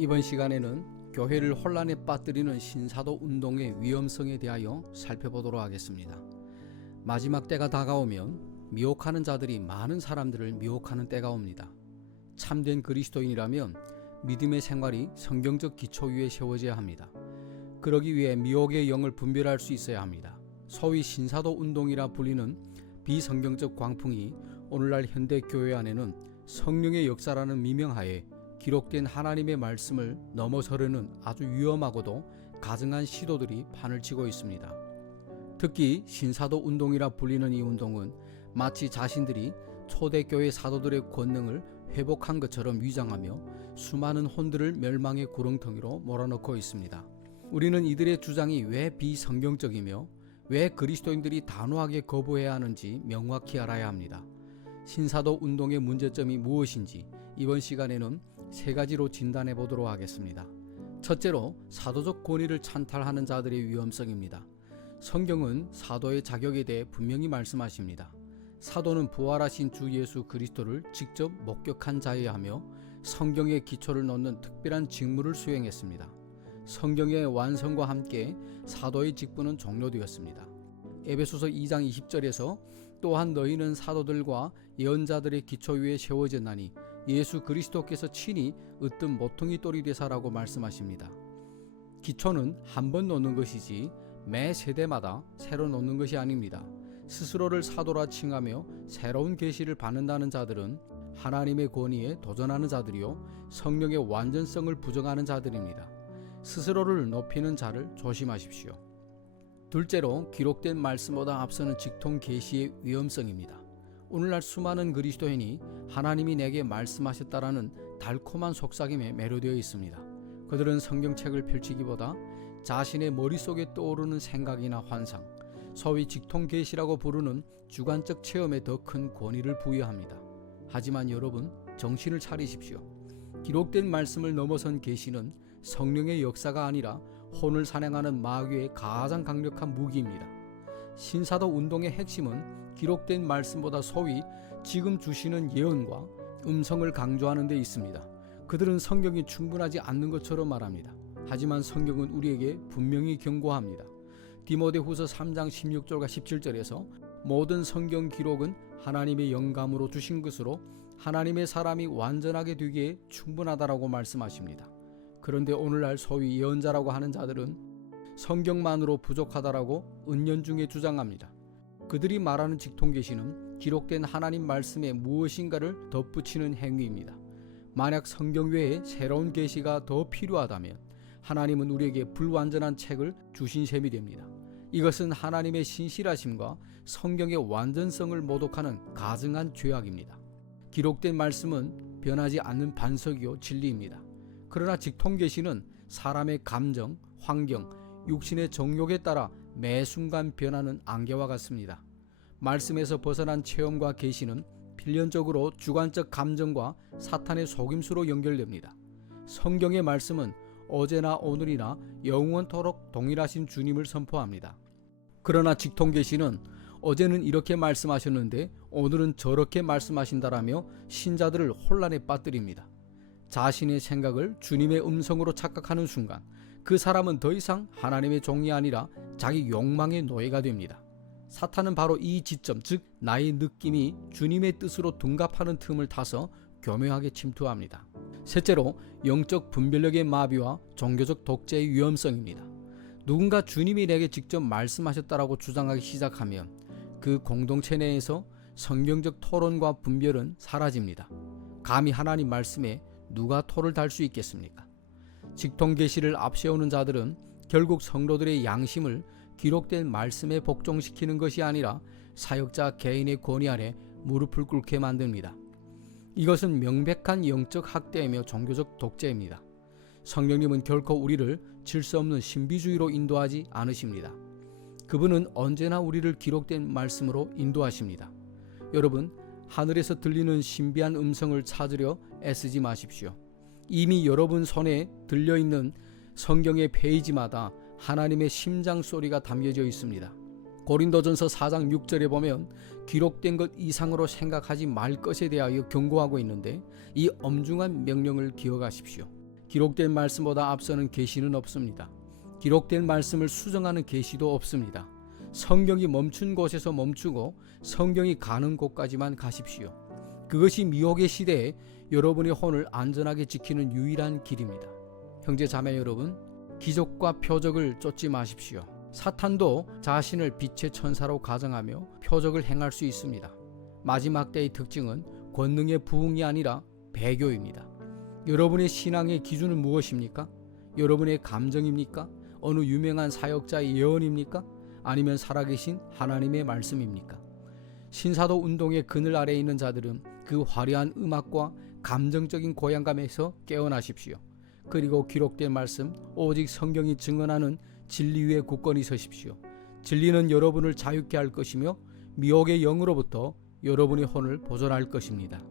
이번 시간에는 교회를 혼란에 빠뜨리는 신사도 운동의 위험성에 대하여 살펴보도록 하겠습니다. 마지막 때가 다가오면 미혹하는 자들이 많은 사람들을 미혹하는 때가 옵니다. 참된 그리스도인이라면 믿음의 생활이 성경적 기초 위에 세워져야 합니다. 그러기 위해 미혹의 영을 분별할 수 있어야 합니다. 소위 신사도 운동이라 불리는 비성경적 광풍이 오늘날 현대 교회 안에는 성령의 역사라는 미명하에 기록된 하나님의 말씀을 넘어서려는 아주 위험하고도 가증한 시도들이 판을 치고 있습니다. 특히 신사도 운동이라 불리는 이 운동은 마치 자신들이 초대교회 사도들의 권능을 회복한 것처럼 위장하며 수많은 혼들을 멸망의 구렁텅이로 몰아넣고 있습니다. 우리는 이들의 주장이 왜 비성경적이며 왜 그리스도인들이 단호하게 거부해야 하는지 명확히 알아야 합니다. 신사도 운동의 문제점이 무엇인지 이번 시간에는 세 가지로 진단해 보도록 하겠습니다. 첫째로 사도적 권위를 찬탈하는 자들의 위험성입니다. 성경은 사도의 자격에 대해 분명히 말씀하십니다. 사도는 부활하신 주 예수 그리스도를 직접 목격한 자여야 하며 성경의 기초를 놓는 특별한 직무를 수행했습니다. 성경의 완성과 함께 사도의 직분은 종료되었습니다. 에베소서 2장 20절에서 또한 너희는 사도들과 예언자들의 기초 위에 세워졌나니 예수 그리스도께서 친히 으뜸 모퉁이 돌이 되사라고 말씀하십니다. 기초는 한 번 놓는 것이지 매 세대마다 새로 놓는 것이 아닙니다. 스스로를 사도라 칭하며 새로운 계시를 받는다는 자들은 하나님의 권위에 도전하는 자들이요 성령의 완전성을 부정하는 자들입니다. 스스로를 높이는 자를 조심하십시오. 둘째로 기록된 말씀보다 앞서는 직통 계시의 위험성입니다. 오늘날 수많은 그리스도인이 하나님이 내게 말씀하셨다라는 달콤한 속삭임에 매료되어 있습니다. 그들은 성경책을 펼치기보다 자신의 머릿속에 떠오르는 생각이나 환상, 소위 직통 계시라고 부르는 주관적 체험에 더 큰 권위를 부여합니다. 하지만 여러분, 정신을 차리십시오. 기록된 말씀을 넘어선 계시는 성령의 역사가 아니라 혼을 사냥하는 마귀의 가장 강력한 무기입니다. 신사도 운동의 핵심은 기록된 말씀보다 소위 지금 주시는 예언과 음성을 강조하는 데 있습니다. 그들은 성경이 충분하지 않는 것처럼 말합니다. 하지만 성경은 우리에게 분명히 경고합니다. 디모데후서 3장 16절과 17절에서 모든 성경 기록은 하나님의 영감으로 주신 것으로 하나님의 사람이 완전하게 되기에 충분하다라고 말씀하십니다. 그런데 오늘날 소위 예언자라고 하는 자들은 성경만으로 부족하다라고 은연중에 주장합니다. 그들이 말하는 직통계시는 기록된 하나님 말씀에 무엇인가를 덧붙이는 행위입니다. 만약 성경 외에 새로운 계시가 더 필요하다면 하나님은 우리에게 불완전한 책을 주신 셈이 됩니다. 이것은 하나님의 신실하심과 성경의 완전성을 모독하는 가증한 죄악입니다. 기록된 말씀은 변하지 않는 반석이요 진리입니다. 그러나 직통계시는 사람의 감정, 환경, 육신의 정욕에 따라 매 순간 변하는 안개와 같습니다. 말씀에서 벗어난 체험과 계시는 필연적으로 주관적 감정과 사탄의 속임수로 연결됩니다. 성경의 말씀은 어제나 오늘이나 영원토록 동일하신 주님을 선포합니다. 그러나 직통계시는 어제는 이렇게 말씀하셨는데 오늘은 저렇게 말씀하신다라며 신자들을 혼란에 빠뜨립니다. 자신의 생각을 주님의 음성으로 착각하는 순간 그 사람은 더 이상 하나님의 종이 아니라 자기 욕망의 노예가 됩니다. 사탄은 바로 이 지점, 즉 나의 느낌이 주님의 뜻으로 둔갑하는 틈을 타서 교묘하게 침투합니다. 셋째로 영적 분별력의 마비와 종교적 독재의 위험성입니다. 누군가 주님이 내게 직접 말씀하셨다라고 주장하기 시작하면 그 공동체 내에서 성경적 토론과 분별은 사라집니다. 감히 하나님 말씀에 누가 토를 달 수 있겠습니까? 직통계시를 앞세우는 자들은 결국 성도들의 양심을 기록된 말씀에 복종시키는 것이 아니라 사역자 개인의 권위 아래 무릎을 꿇게 만듭니다. 이것은 명백한 영적 학대이며 종교적 독재입니다. 성령님은 결코 우리를 질서 없는 신비주의로 인도하지 않으십니다. 그분은 언제나 우리를 기록된 말씀으로 인도하십니다. 여러분, 하늘에서 들리는 신비한 음성을 찾으려 애쓰지 마십시오. 이미 여러분 손에 들려있는 성경의 페이지마다 하나님의 심장 소리가 담겨져 있습니다. 고린도전서 4장 6절에 보면 기록된 것 이상으로 생각하지 말 것에 대하여 경고하고 있는데 이 엄중한 명령을 기억하십시오. 기록된 말씀보다 앞서는 계시는 없습니다. 기록된 말씀을 수정하는 계시도 없습니다. 성경이 멈춘 곳에서 멈추고 성경이 가는 곳까지만 가십시오. 그것이 미혹의 시대에 여러분의 혼을 안전하게 지키는 유일한 길입니다. 형제 자매 여러분, 기적과 표적을 쫓지 마십시오. 사탄도 자신을 빛의 천사로 가정하며 표적을 행할 수 있습니다. 마지막 때의 특징은 권능의 부흥이 아니라 배교입니다. 여러분의 신앙의 기준은 무엇입니까? 여러분의 감정입니까? 어느 유명한 사역자의 예언입니까? 아니면 살아계신 하나님의 말씀입니까? 신사도 운동의 그늘 아래에 있는 자들은 그 화려한 음악과 감정적인 고향감에서 깨어나십시오. 그리고 기록된 말씀, 오직 성경이 증언하는 진리 위에 굳건히 서십시오. 진리는 여러분을 자유케 할 것이며 미혹의 영으로부터 여러분의 혼을 보존할 것입니다.